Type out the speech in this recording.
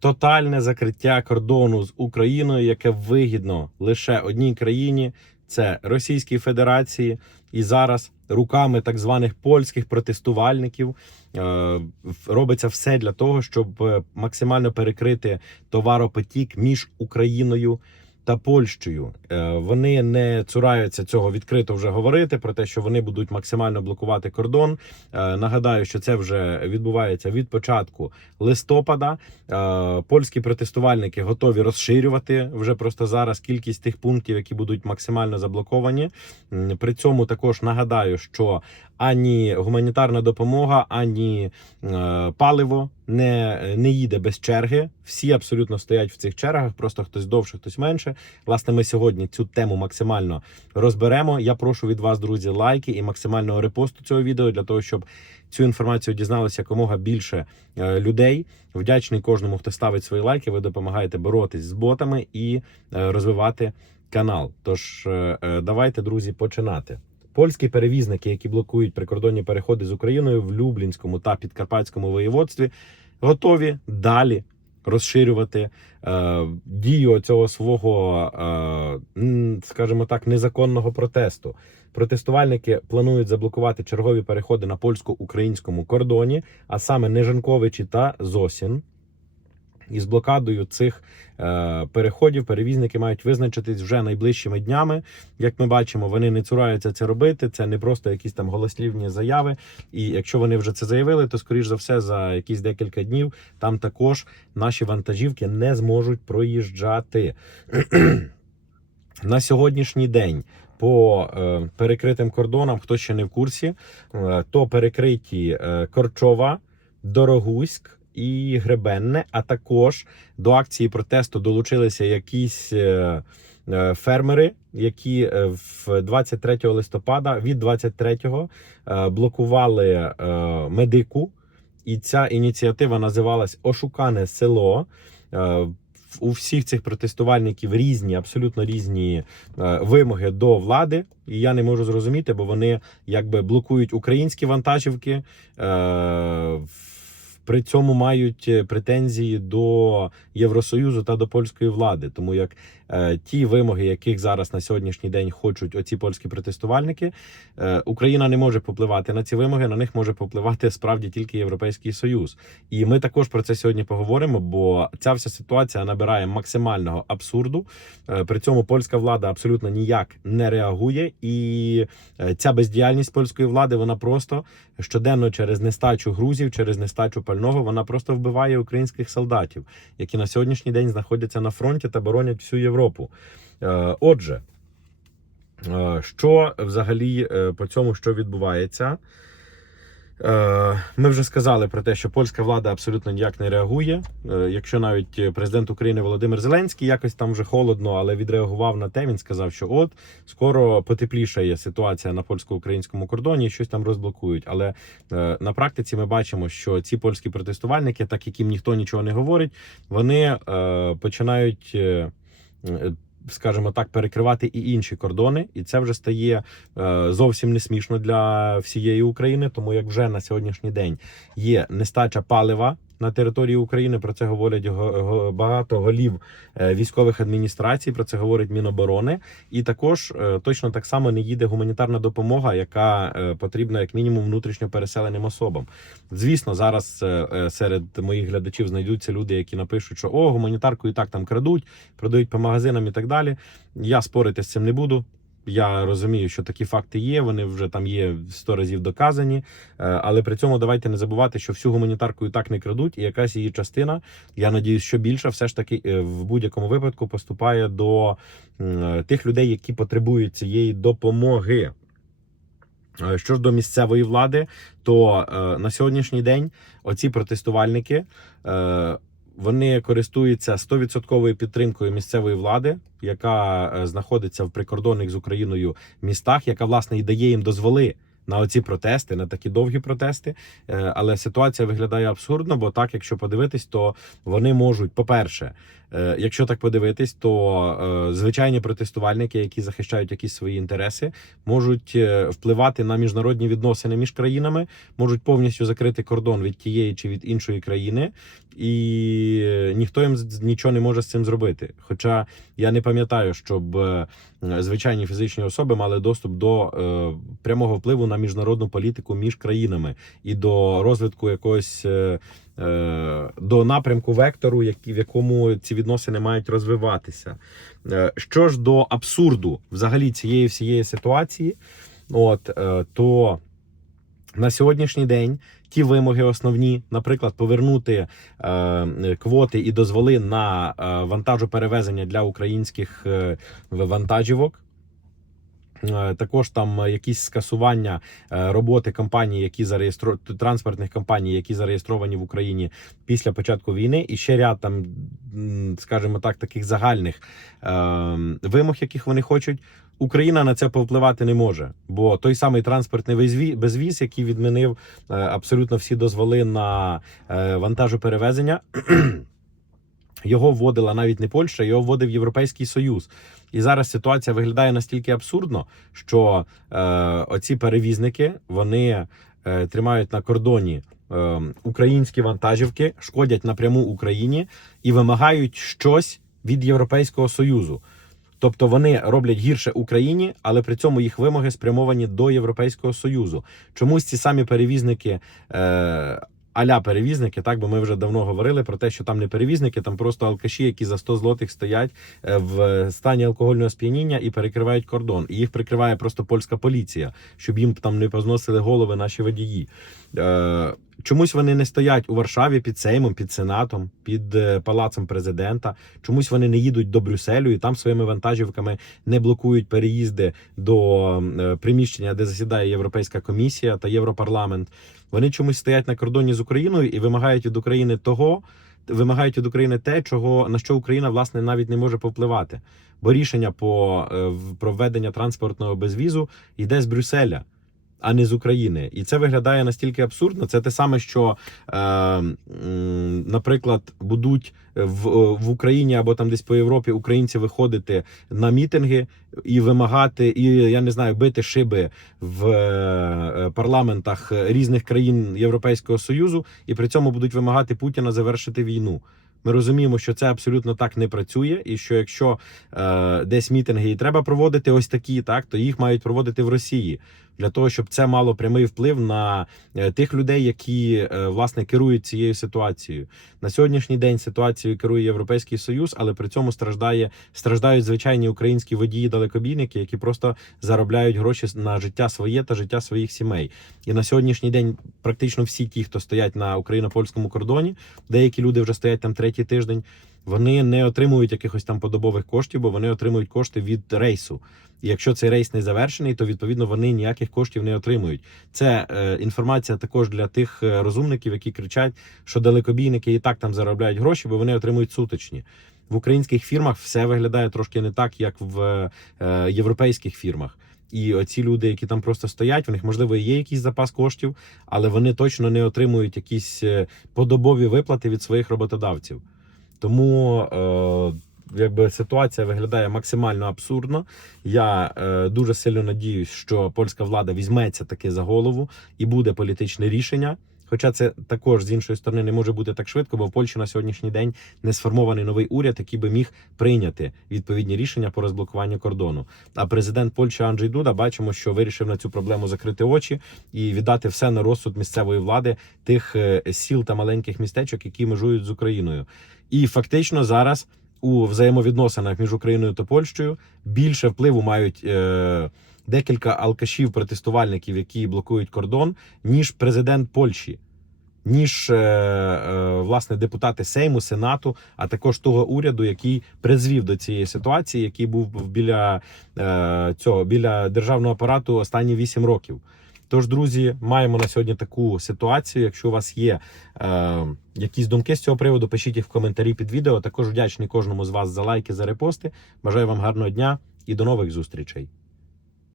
тотальне закриття кордону з Україною, яке вигідно лише одній країні це Російській Федерації, і зараз руками так званих польських протестувальників е, робиться все для того, щоб е, максимально перекрити товаропотік між Україною. Та Польщею Е, вони не цураються цього відкрито вже говорити про те, що вони будуть максимально блокувати кордон. Е, Нагадаю, що це вже відбувається від початку листопада. Е, Польські протестувальники готові розширювати вже просто зараз кількість тих пунктів, які будуть максимально заблоковані. При цьому також нагадаю, що ані гуманітарна допомога, ані паливо не, не їде без черги. Всі абсолютно стоять в цих чергах. Просто хтось довше, хтось менше. Власне, ми сьогодні цю тему максимально розберемо. Я прошу від вас, друзі, лайки і максимального репосту цього відео для того, щоб цю інформацію дізналося якомога більше е, людей. Вдячний кожному, хто ставить свої лайки. Ви допомагаєте боротись з ботами і е, розвивати канал. Тож е, давайте, друзі, починати. Польські перевізники, які блокують прикордонні переходи з Україною в Люблінському та Підкарпатському воєводстві, готові далі розширювати е, дію цього свого, е, скажімо так, незаконного протесту. Протестувальники планують заблокувати чергові переходи на польсько-українському кордоні, а саме Нежанковичі та Зосін. І з блокадою цих е, переходів перевізники мають визначитись вже найближчими днями. Як ми бачимо, вони не цураються це робити. Це не просто якісь там голослівні заяви. І якщо вони вже це заявили, то скоріш за все за якісь декілька днів там також наші вантажівки не зможуть проїжджати. На сьогоднішній день по е, перекритим кордонам, хто ще не в курсі, е, то перекриті е, Корчова, Дорогуськ і Гребенне. А також до акції протесту долучилися якісь е, е, фермери, які е, в 23 листопада від 23-го е, блокували медику. І ця ініціатива називалась Ошукане село. У всіх цих протестувальників різні, абсолютно різні вимоги до влади, і я не можу зрозуміти, бо вони якби блокують українські вантажівки, при цьому мають е, претензії до Євросоюзу та до польської влади, тому як ті вимоги, яких зараз на сьогоднішній день хочуть оці польські протестувальники, е, Україна не може попливати на ці вимоги. На них може попливати справді тільки Європейський Союз. І ми також про це сьогодні поговоримо, бо ця вся ситуація набирає максимального абсурду. Е, При цьому польська влада абсолютно ніяк не реагує, і е, ця бездіяльність польської влади вона просто щоденно через нестачу грузів, через нестачу пального, вона просто вбиває українських солдатів, які на сьогоднішній день знаходяться на фронті та боронять всю Європу. Е, Отже. Е, Що взагалі е, по цьому що відбувається? Ми вже сказали про те, що польська влада абсолютно ніяк не реагує. Якщо навіть президент України Володимир Зеленський якось там вже холодно, але відреагував на те, він сказав, що от скоро потеплішає ситуація на польсько-українському кордоні, щось там розблокують. Але на практиці ми бачимо, що ці польські протестувальники, так яким ніхто нічого не говорить, вони починають. Е, Скажімо так, перекривати і інші кордони, і це вже стає е, зовсім не смішно для всієї України, тому як вже на сьогоднішній день є нестача палива на території України. Про це говорять го- багато голів е, військових адміністрацій. Про це говорить Міноборони, і також е, точно так само не їде гуманітарна допомога, яка е, потрібна як мінімум внутрішньо переселеним особам. Звісно, зараз серед моїх глядачів знайдуться люди, які напишуть, що о, гуманітарку і так там крадуть, продають по магазинам і так далі. Я спорити з цим не буду. Я розумію, що такі факти є. Вони вже там є сто разів доказані. Е, Але при цьому давайте не забувати, що всю гуманітарку і так не крадуть, і якась її частина, я надіюсь, що більше все ж таки е, в будь-якому випадку поступає до тих людей, які потребують цієї допомоги. Е, Що ж до місцевої влади, то на сьогоднішній день оці протестувальники вони користуються 100% підтримкою місцевої влади, яка е, знаходиться в прикордонних з Україною містах, яка власне і дає їм дозволи. На оці протести, на такі довгі протести, Е, але ситуація виглядає абсурдно, бо так, якщо подивитись, то вони можуть, по-перше, якщо так подивитись, то е, звичайні протестувальники, які захищають якісь свої інтереси, можуть е, впливати на міжнародні відносини між країнами, можуть повністю закрити кордон від тієї чи від іншої країни, і ніхто їм нічого не може з цим зробити. Хоча я не пам'ятаю, щоб е, звичайні фізичні особи мали доступ до е, прямого впливу на міжнародну політику між країнами і до розвитку якогось. Е, до напрямку вектору, в якому ці відносини мають розвиватися. Е, Що ж до абсурду взагалі цієї всієї ситуації, от е, то на сьогоднішній день ті вимоги основні, наприклад, повернути квоти і дозволи на е, вантажоперевезення для українських вантажівок. Е, Також там е, якісь скасування е, роботи компаній, які зареєстро... транспортних компаній, які зареєстровані в Україні після початку війни, і ще ряд там, скажімо так, таких загальних е, вимог, яких вони хочуть. Україна на це повпливати не може, бо той самий транспортний безві- безвіз, який відмінив абсолютно всі дозволи на е, вантажоперевезення, його вводила навіть не Польща, його вводив Європейський Союз. І зараз ситуація виглядає настільки абсурдно, що е, оці перевізники вони е, тримають на кордоні е, українські вантажівки, шкодять напряму Україні і вимагають щось від Європейського Союзу. Тобто вони роблять гірше Україні, але при цьому їх вимоги спрямовані до Європейського Союзу. Чомусь ці самі перевізники. Е, Аля перевізники, так бо ми вже давно говорили про те, що там не перевізники, там просто алкаші, які за 100 злотих стоять е, в стані алкогольного сп'яніння і перекривають кордон. І їх прикриває просто польська поліція, щоб їм там не позносили голови наші водії. Чомусь вони не стоять у Варшаві під Сеймом, під Сенатом, під е, палацом президента. Чомусь вони не їдуть до Брюсселю і там своїми вантажівками не блокують переїзди до е, приміщення, де засідає Європейська комісія та Європарламент. Вони чомусь стоять на кордоні з Україною і вимагають від України того, вимагають від України те, чого на що Україна власне навіть не може повпливати. Бо рішення по е, про введення транспортного безвізу йде з Брюсселя. А не з України, і це виглядає настільки абсурдно. Це те саме, що, е, наприклад, будуть в, в Україні або там десь по Європі українці виходити на мітинги і вимагати, і я не знаю, бити шиби в е, парламентах різних країн Європейського союзу, і при цьому будуть вимагати Путіна завершити війну. Ми розуміємо, що це абсолютно так не працює, і що якщо е, десь мітинги і треба проводити ось такі, так то їх мають проводити в Росії для того, щоб це мало прямий вплив на е, тих людей, які е, власне керують цією ситуацією. На сьогоднішній день ситуацією керує Європейський Союз, але при цьому страждає страждають звичайні українські водії далекобійники, які просто заробляють гроші на життя своє та життя своїх сімей. І на сьогоднішній день практично всі ті, хто стоять на україно-польському кордоні, деякі люди вже стоять там третій тиждень. Вони не отримують якихось там подобових коштів, бо вони отримують кошти від рейсу. І якщо цей рейс не завершений, то відповідно вони ніяких коштів не отримують. Це е, інформація також для тих е, розумників, які кричать, що далекобійники і так там заробляють гроші, бо вони отримують суточні. В українських фірмах все виглядає трошки не так, як в е, європейських фірмах. І оці люди, які там просто стоять, у них можливо є якийсь запас коштів, але вони точно не отримують якісь е, подобові виплати від своїх роботодавців. Тому е, якби ситуація виглядає максимально абсурдно. Я е, дуже сильно надіюсь, що польська влада візьметься таки за голову і буде політичне рішення. Хоча це також з іншої сторони не може бути так швидко, бо в Польщі на сьогоднішній день не сформований новий уряд, який би міг прийняти відповідні рішення по розблокуванню кордону. А президент Польщі Анджей Дуда бачимо, що вирішив на цю проблему закрити очі і віддати все на розсуд місцевої влади тих е, сіл та маленьких містечок, які межують з Україною. І фактично зараз у взаємовідносинах між Україною та Польщею більше впливу мають. Е, Декілька алкашів протестувальників, які блокують кордон, ніж президент Польщі, ніж е, е, власне депутати Сейму, Сенату, а також того уряду, який призвів до цієї ситуації, який був біля е, цього біля державного апарату останні 8 років. Тож, друзі, маємо на сьогодні таку ситуацію. Якщо у вас є е, якісь думки з цього приводу, пишіть їх в коментарі під відео. Також вдячний кожному з вас за лайки, за репости. Бажаю вам гарного дня і до нових зустрічей.